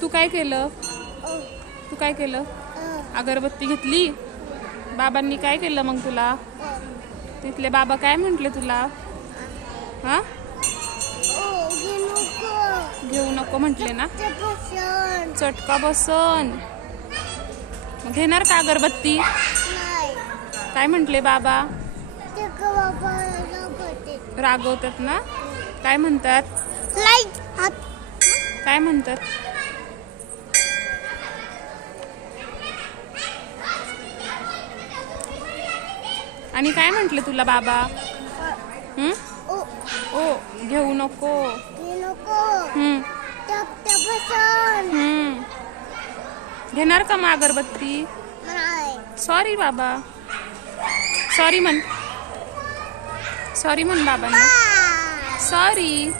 तू काय केलं? तू काय केलं? अगरबत्ती घेतली. बाबांनी काय केलं मग तुला? तिथले बाबा काय म्हंटले तुला? हा, घेऊ नको म्हटले ना. चटका बसन. मग घेणार का अगरबत्ती? काय म्हंटले बाबा? रागवतात ना. काय म्हणतात? काय म्हणतात? आणि काय म्हंटले तुला बाबा? ओ घेऊ नको. घेणार का मग अगरबत्ती? सॉरी बाबा. सॉरी म्हण. सॉरी म्हण बाबांना. सॉरी.